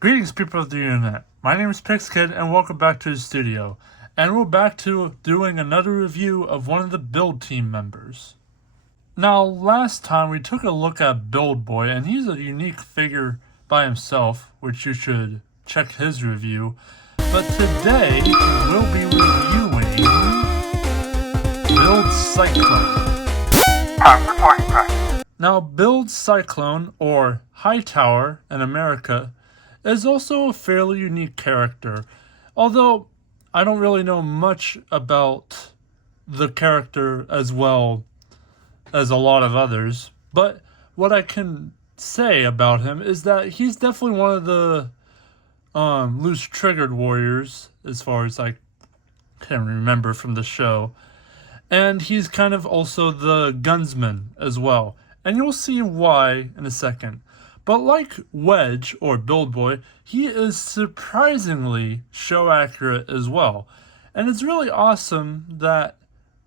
Greetings, people of the internet. My name is Pixkid, and welcome back to the studio. And we're back to doing another review of one of the Build team members. Now, last time we took a look at Build Boy, and he's a unique figure by himself, which you should check his review. But today, we'll be reviewing Build-cyclone. Time for target practice. Now, Build-cyclone, or Hightower in America, is also a fairly unique character, although I don't really know much about the character as well as a lot of others. But what I can say about him is that he's definitely one of the loose triggered warriors, as far as I can remember from the show. And he's kind of also the gunsman as well. And you'll see why in a second. But like Wedge, or Build Boy, he is surprisingly show accurate as well. And it's really awesome that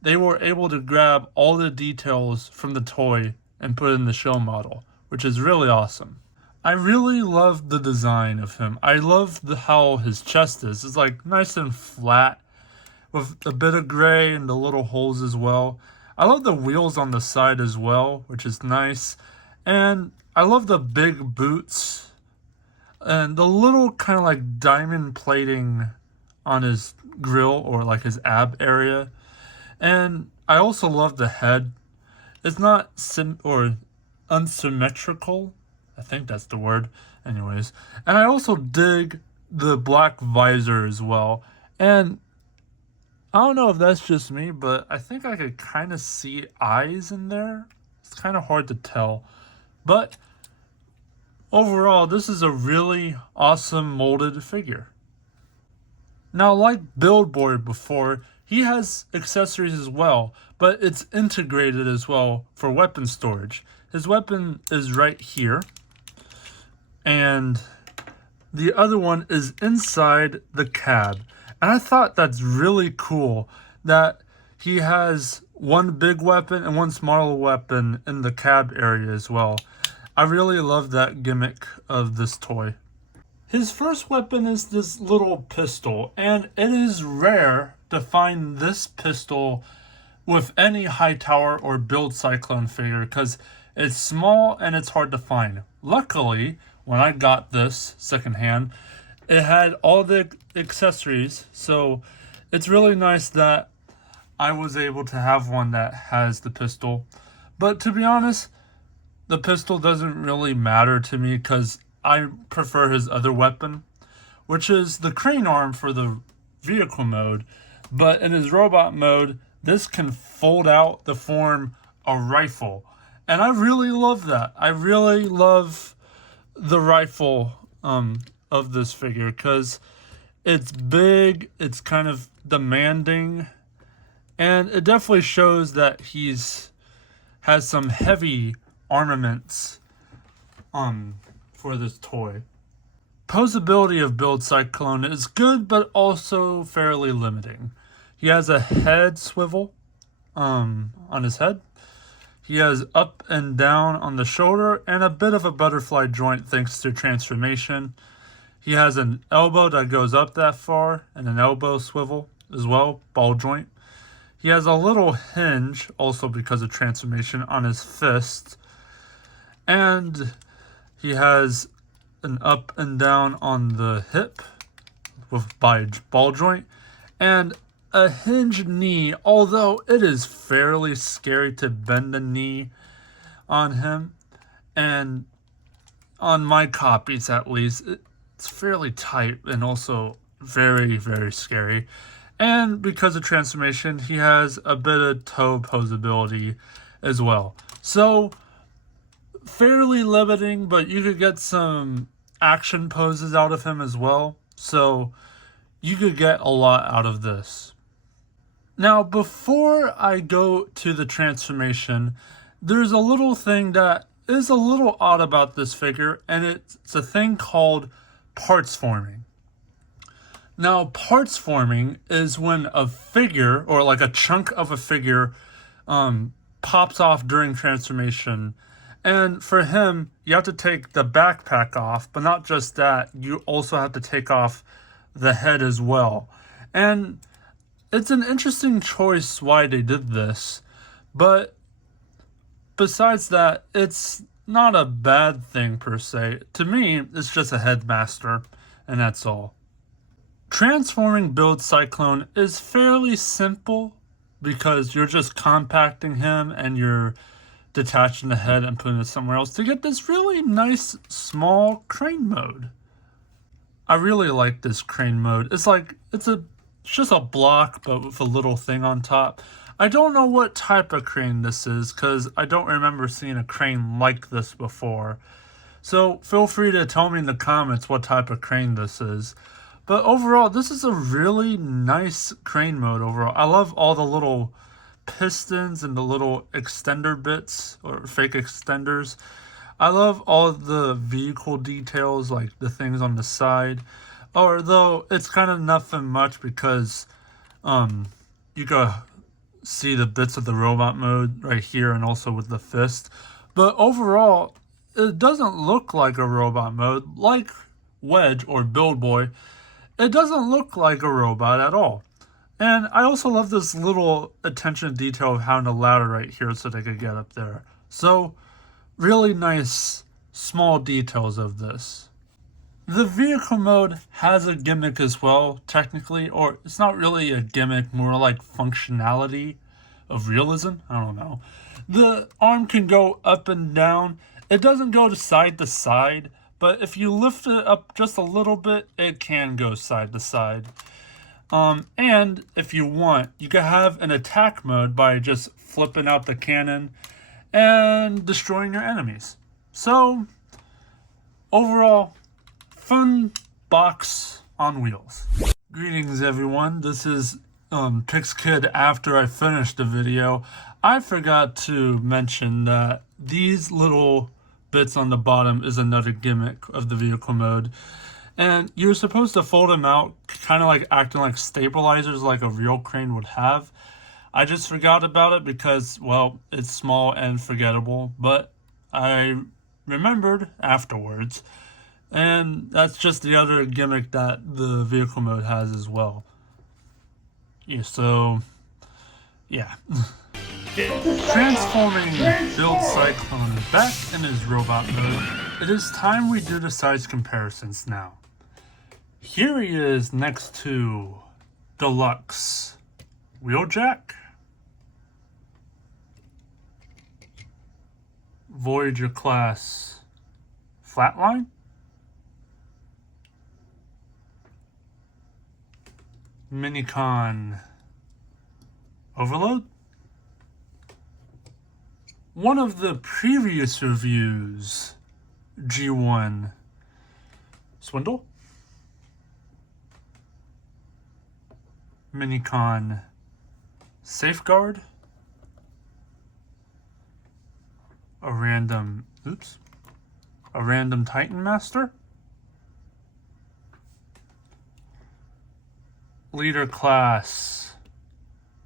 they were able to grab all the details from the toy and put it in the show model, which is really awesome. I really love the design of him. I love how his chest is. It's like nice and flat with a bit of gray and the little holes as well. I love the wheels on the side as well, which is nice. And I love the big boots and the little kind of like diamond plating on his grill, or like his ab area. And I also love the head. It's not unsymmetrical. I think that's the word. Anyways. And I also dig the black visor as well. And I don't know if that's just me, but I think I could kind of see eyes in there. It's kind of hard to tell. But overall, this is a really awesome molded figure. Now, like Build Boy before, he has accessories as well, but it's integrated as well for weapon storage. His weapon is right here, and the other one is inside the cab. And I thought that's really cool that he has one big weapon and one smaller weapon in the cab area as well. I really love that gimmick of this toy. His first weapon is this little pistol, and it is rare to find this pistol with any Hightower or Build-cyclone figure because it's small and it's hard to find. Luckily, when I got this secondhand, it had all the accessories, so it's really nice that I was able to have one that has the pistol. But to be honest, the pistol doesn't really matter to me because I prefer his other weapon, which is the crane arm for the vehicle mode. But in his robot mode, this can fold out to form a rifle. And I really love that. I really love the rifle of this figure because it's big, it's kind of demanding, and it definitely shows that has some heavy armaments for this toy. Posability of Build-cyclone is good, but also fairly limiting. He has a head swivel on his head. He has up and down on the shoulder and a bit of a butterfly joint thanks to transformation. He has an elbow that goes up that far and an elbow swivel as well, ball joint. He has a little hinge, also because of transformation, on his fist. And he has an up and down on the hip by ball joint. And a hinged knee, although it is fairly scary to bend the knee on him. And on my copies, at least, it's fairly tight and also very, very scary. And because of transformation, he has a bit of toe posability as well. So, fairly limiting, but you could get some action poses out of him as well. So, you could get a lot out of this. Now, before I go to the transformation, there's a little thing that is a little odd about this figure, and it's a thing called parts forming. Now, parts forming is when a figure, or like a chunk of a figure, pops off during transformation, And for him, you have to take the backpack off, but not just that, you also have to take off the head as well. And it's an interesting choice why they did this, but besides that, it's not a bad thing per se. To me, it's just a headmaster, and that's all. Transforming Build-cyclone is fairly simple because you're just compacting him and you're detaching the head and putting it somewhere else to get this really nice small crane mode. I really like this crane mode. It's just a block but with a little thing on top. I don't know what type of crane this is because I don't remember seeing a crane like this before. So feel free to tell me in the comments what type of crane this is. But overall, this is a really nice crane mode overall. I love all the little pistons and the little extender bits or fake extenders. I love all of the vehicle details, like the things on the side. Although it's kind of nothing much because you can see the bits of the robot mode right here and also with the fist. But overall, it doesn't look like a robot mode like Wedge or Build Boy. It doesn't look like a robot at all. And I also love this little attention to detail of having a ladder right here so they could get up there. So, really nice small details of this. The vehicle mode has a gimmick as well, technically, or it's not really a gimmick, more like functionality of realism. I don't know. The arm can go up and down. It doesn't go side to side, but if you lift it up just a little bit, it can go side to side. And if you want, you can have an attack mode by just flipping out the cannon and destroying your enemies. So, overall, fun box on wheels. Greetings everyone, this is Pixkid after I finished the video. I forgot to mention that these little bits on the bottom is another gimmick of the vehicle mode. And you're supposed to fold them out, kind of like acting like stabilizers like a real crane would have. I just forgot about it because, well, it's small and forgettable, but I remembered afterwards. And that's just the other gimmick that the vehicle mode has as well. Yeah, so, yeah. Transforming Build-cyclone back in his robot mode, it is time we do the size comparisons now. Here he is next to Deluxe Wheeljack, Voyager class Flatline, Minicon Overload. One of the previous reviews, G1 Swindle, Minicon Safeguard, a random Titan Master, Leader Class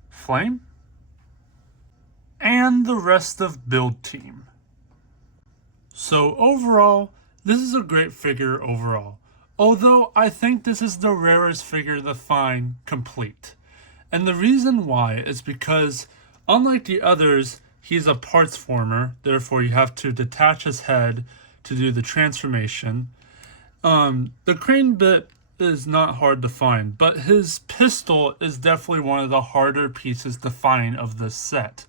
Flame, and the rest of Build Team. So overall, this is a great figure overall. Although I think this is the rarest figure to find complete. And the reason why is because, unlike the others, he's a parts former, therefore you have to detach his head to do the transformation. The crane bit is not hard to find, but his pistol is definitely one of the harder pieces to find of this set.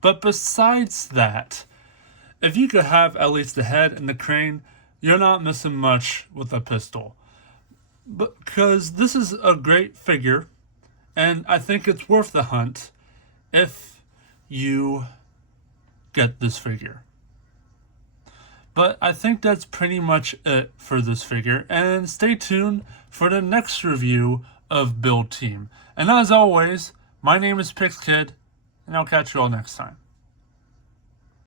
But besides that, if you could have at least the head and the crane, you're not missing much with a pistol. Because this is a great figure, and I think it's worth the hunt if you get this figure. But I think that's pretty much it for this figure, and stay tuned for the next review of Build Team. And as always, my name is Pixkid, and I'll catch you all next time.